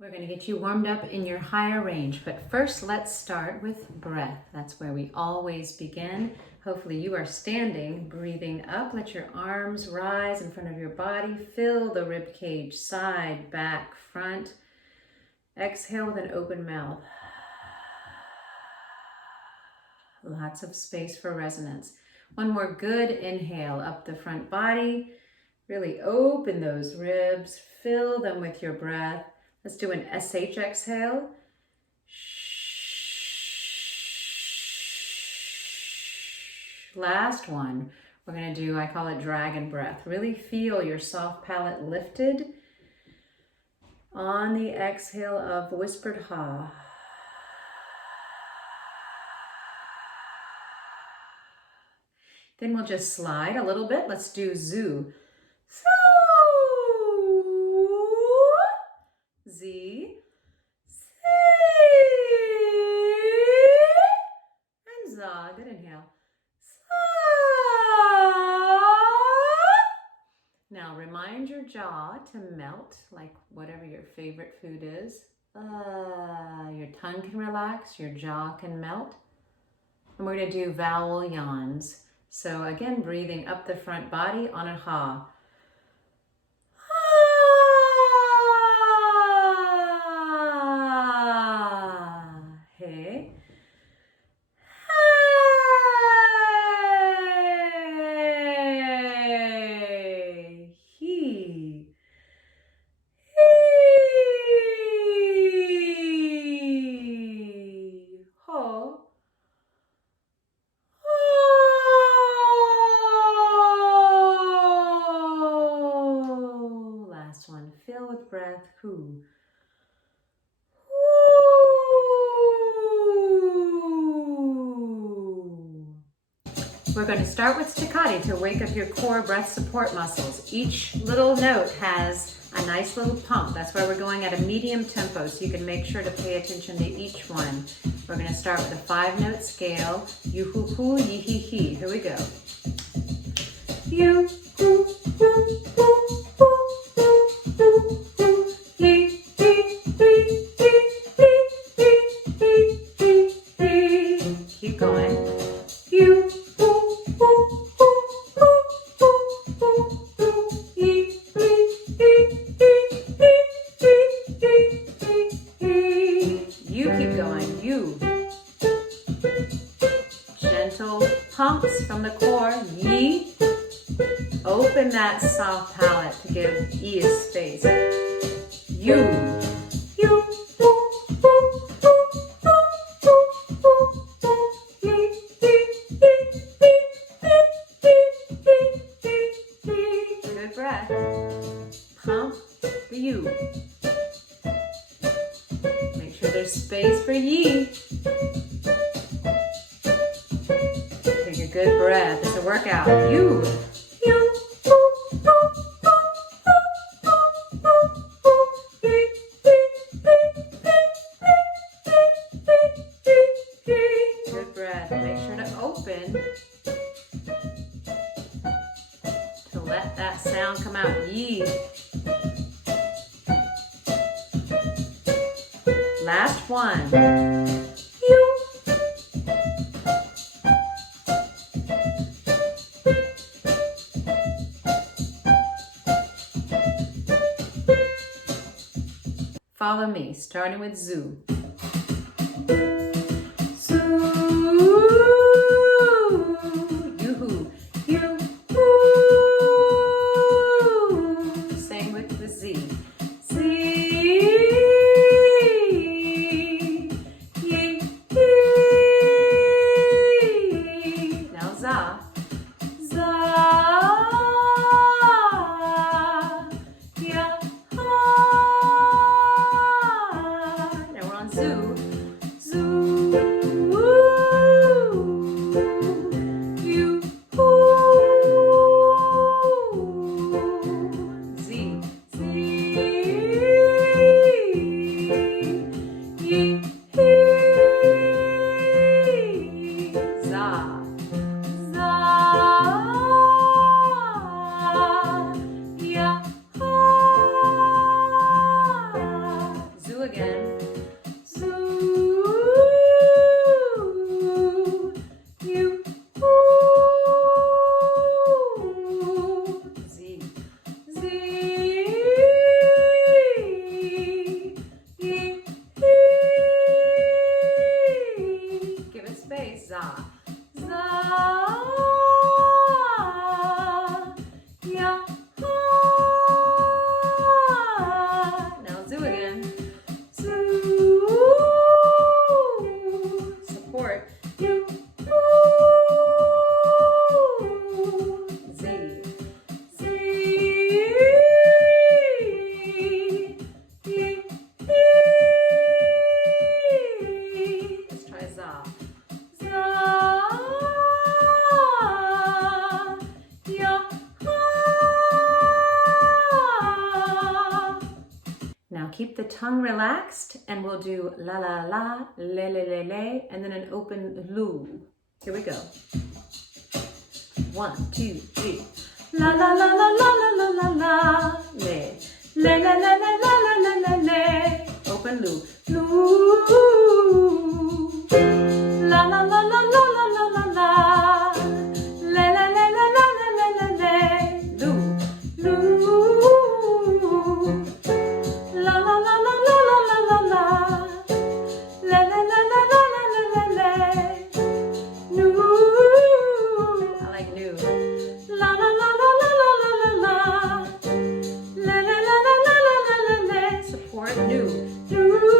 We're going to get you warmed up in your higher range, but first let's start with breath. That's where we always begin. Hopefully you are standing, breathing up. Let your arms rise in front of your body. Fill the rib cage, side, back, front. Exhale with an open mouth. Lots of space for resonance. One more good inhale up the front body. Really open those ribs. Fill them with your breath. Let's do an SH exhale. Last one. We're going to do, I call it dragon breath. Really feel your soft palate lifted on the exhale of whispered ha. Then we'll just slide a little bit. Let's do zoo. Z, and za. Good inhale. Now remind your jaw to melt like whatever your favorite food is. Your tongue can relax, your jaw can melt. And we're going to do vowel yawns. So again, breathing up the front body on a ha. Fill with breath, who. We're going to start with cicada to wake up your core breath support muscles. Each little note has a nice little pump. That's why we're going at a medium tempo, so you can make sure to pay attention to each one. We're going to start with a 5-note scale. You hoo hoo, ye he he. Here we go. You hoo hoo hoo. Keep going. You. You keep going. You. Gentle pumps from the core. Ye. Open that soft palate to give E a space. You. Good breath. Pump the you. Make sure there's space for ye. Take a good breath. It's a workout. You. Good breath. Make sure to open to let that sound come out. Ye. Last one. You. Follow me, starting with zoo. Zoo. again. Zoo, you, Z, Z, E, give it space. Za, za, ya, ha. Now zoo again. Zoo, support. You, Z, Z, E, let's try za. Za, ya, ha. Now keep the tongue relaxed and we'll do la la la, le le le le, and then an open lu. Here we go. 1, 2, 3. La la la la la la la la la, le le la la la la la la la le. Open lu, lu. La la la la la la la la la. Le le le le le le le le. Lu, lu. La la la la la la la la la. La la la la la la la la la. Nu. I like nu. La la la la la la la la la. La la la la la la la la. Support nu. Nu.